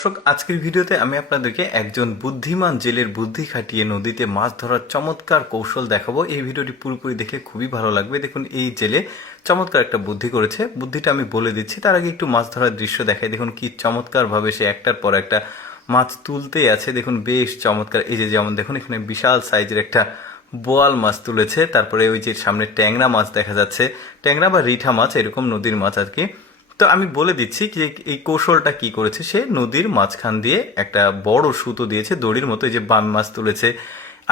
দর্শক, আজকের ভিডিওতে আমি আপনাদেরকে একজন বুদ্ধিমান জেলের বুদ্ধি খাটিয়ে নদীতে মাছ ধরার চমৎকার কৌশল দেখাবো। এই ভিডিওটি পুরোপুরি দেখলে খুবই ভালো লাগবে। দেখুন, এই জেলে চমৎকার একটা বুদ্ধি করেছে। বুদ্ধিটা আমি বলে দিচ্ছি, তার আগে একটু মাছ ধরার দৃশ্য দেখাই। দেখুন কি চমৎকার ভাবে সে একটার পর একটা মাছ তুলতেই আছে। দেখুন বেশ চমৎকার। এই যে যেমন দেখুন এখানে বিশাল সাইজের একটা বোয়াল মাছ তুলেছে। তারপরে ওই যে সামনে ট্যাংরা মাছ দেখা যাচ্ছে, ট্যাংরা বা রিঠা মাছ, এরকম নদীর মাছ আর কি। তো আমি বলে দিচ্ছি যে এই কৌশলটা কি করেছে। সে নদীর মাঝখান দিয়ে একটা বড় সুতো দিয়েছে, দড়ির মতো, এই যে বাম মাছ তুলেছে।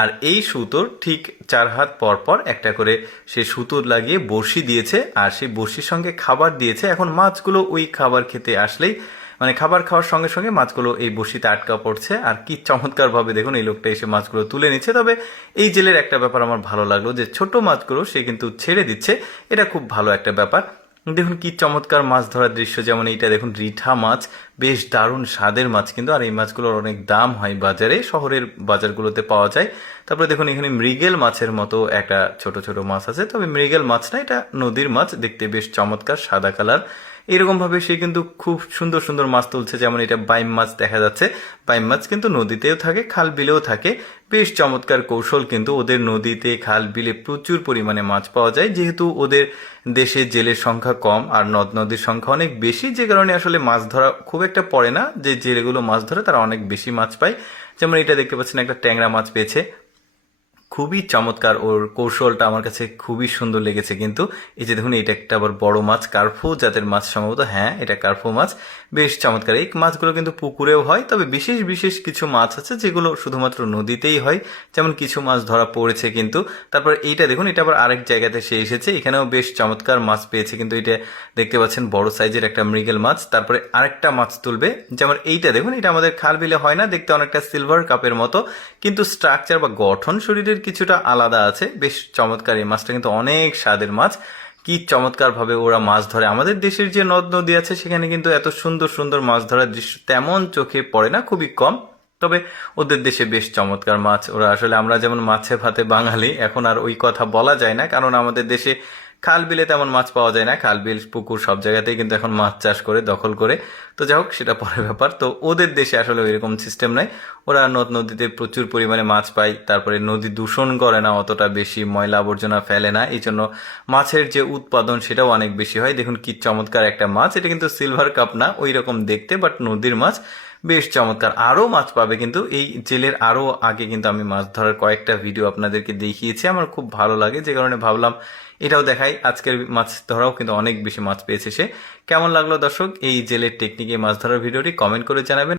আর এই সুতোর ঠিক 4 হাত পর পর একটা করে সে সুতো লাগিয়ে বড়শি দিয়েছে, আর সেই বড়শির সঙ্গে খাবার দিয়েছে। এখন মাছগুলো ওই খাবার খেতে আসলেই, মানে খাবার খাওয়ার সঙ্গে সঙ্গে মাছগুলো এই বড়শিতে আটকা পড়ছে। আর কি চমৎকার ভাবে দেখুন এই লোকটা এসে মাছগুলো তুলে নিচ্ছে। তবে এই জেলের একটা ব্যাপার আমার ভালো লাগলো, যে ছোট মাছগুলো সে কিন্তু ছেড়ে দিচ্ছে। এটা খুব ভালো একটা ব্যাপার। দেখুন কি চমৎকার মাছ ধরার দৃশ্য। যেমন এইটা দেখুন রিঠা মাছ, বেশ দারুণ স্বাদের মাছ কিন্তু। আর এই মাছগুলোর অনেক দাম হয় বাজারে, শহরের বাজারগুলোতে পাওয়া যায়। তারপরে দেখুন এখানে মৃগেল মাছের মতো একটা ছোট ছোট মাছ আছে, তবে মৃগেল মাছ না, এটা নদীর মাছ। দেখতে বেশ চমৎকার, সাদা কালার। এরকম ভাবে সে কিন্তু খুব সুন্দর সুন্দর মাছ তুলছে। যেমন এটা বাইম মাছ দেখা যাচ্ছে। বাইম মাছ কিন্তু নদীতেও থাকে, খাল বিলেও থাকে। বেশ চমৎকার কৌশল কিন্তু। ওদের নদীতে খাল বিলে প্রচুর পরিমাণে মাছ পাওয়া যায়, যেহেতু ওদের দেশে জেলের সংখ্যা কম আর নদ নদীর সংখ্যা অনেক বেশি, যে কারণে আসলে মাছ ধরা খুব একটা পড়ে না। যে জেলেগুলো মাছ ধরে তারা অনেক বেশি মাছ পায়। যেমন এটা দেখতে পাচ্ছেন, একটা ট্যাংরা মাছ পেয়েছে। খুবই চমৎকার ওর কৌশলটা, আমার কাছে খুবই সুন্দর লেগেছে কিন্তু। এই যে দেখুন এটা একটা আবার বড় মাছ, কার্ফু জাতের মাছ সম্ভবত, হ্যাঁ এটা কার্ফু মাছ। বেশ চমৎকার। এই মাছগুলো কিন্তু পুকুরেও হয়, তবে বিশেষ বিশেষ কিছু মাছ আছে যেগুলো শুধুমাত্র নদীতেই হয়। যেমন কিছু মাছ ধরা পড়েছে কিন্তু। তারপর এইটা দেখুন, এটা আবার আরেক জায়গাতে সে এসেছে, এখানেও বেশ চমৎকার মাছ পেয়েছে কিন্তু। এটা দেখতে পাচ্ছেন বড় সাইজের একটা মৃগেল মাছ। তারপরে আরেকটা মাছ তুলবে। যেমন এইটা দেখুন, এটা আমাদের খাল বিলে হয় না, দেখতে অনেকটা সিলভার কাপের মতো, কিন্তু স্ট্রাকচার বা গঠন শরীরের কিছুটা আলাদা আছে। বেশ চমৎকার। এই মাছটা কিন্তু অনেক স্বাদের মাছ। কি চমৎকার ভাবে ওরা মাছ ধরে। আমাদের দেশের যে নদ নদী আছে সেখানে কিন্তু এত সুন্দর সুন্দর মাছ ধরার দৃশ্য তেমন চোখে পড়ে না, খুবই কম। তবে ওদের দেশে বেশ চমৎকার মাছ ওরা আসলে, আমরা যেমন মাছে ভাতে বাঙালি, এখন আর ওই কথা বলা যায় না, কারণ আমাদের দেশে খাল বিলে তেমন মাছ পাওয়া যায় না। খাল বিল পুকুর সব জায়গাতেই কিন্তু এখন মাছ চাষ করে, দখল করে। তো যাই হোক, সেটা পরের ব্যাপার। তো ওদের দেশে আসলে ওইরকম সিস্টেম নাই। ওরা নদ নদীতে প্রচুর পরিমাণে মাছ পায়। তারপরে নদী দূষণ করে না অতটা বেশি, ময়লা আবর্জনা ফেলে না, এই জন্য মাছের যে উৎপাদন সেটাও অনেক বেশি হয়। দেখুন কি চমৎকার একটা মাছ। এটা কিন্তু সিলভার কাপ না, ওই রকম দেখতে, বাট নদীর মাছ। বেশ চমৎকার। আরও মাছ পাবে কিন্তু এই জেলের। আরও আগে কিন্তু আমি মাছ ধরার কয়েকটা ভিডিও আপনাদেরকে দেখিয়েছি, আমার খুব ভালো লাগে, যে কারণে ভাবলাম এটাও দেখাই। আজকের মাছ ধরাও কিন্তু অনেক বেশি মাছ পেয়েছে সে। কেমন লাগলো দর্শক এই জেলের টেকনিকে মাছ ধরার ভিডিওটি? কমেন্ট করে জানাবেন।